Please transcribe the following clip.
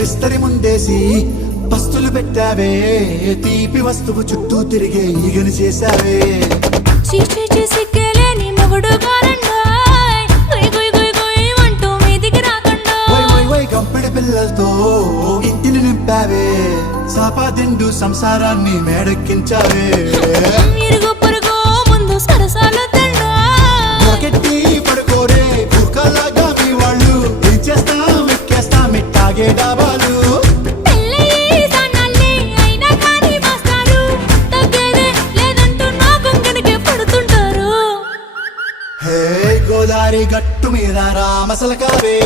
విస్తరి ముందేసి పస్తులు పెట్టావే, తీపి వస్తువు చుట్టూ తిరిగే ఈగని చేశావే. సిగ్గలేని మొగుడు గారండోయ్, గుయ్ గుయ్ గుయ్ గుయ్ అంటూ మీదికి రాకండోయ్. వై వై వై గంపెడి పిల్లలతో ఇంటిని నింపావే, సాపాదిండు సంసారాన్ని మేడెక్కించావే. ఇరుగు పొరుగు ముందు సరసాలొద్దండోయ్, పడుకోరే కుక్కలాగా మీ వాళ్ళు, ఏం చేస్తాం ఎక్కేస్తాం ఇట్టాగే డాబాలు. పెళ్ళయి సన్నాల్ని అయినా కానీ మాస్తారు, తగ్గేదే లేదంటూ నా కొంగనికే పడుతుంటారు. హే గోదారి గట్టు మీద రామసలకావే,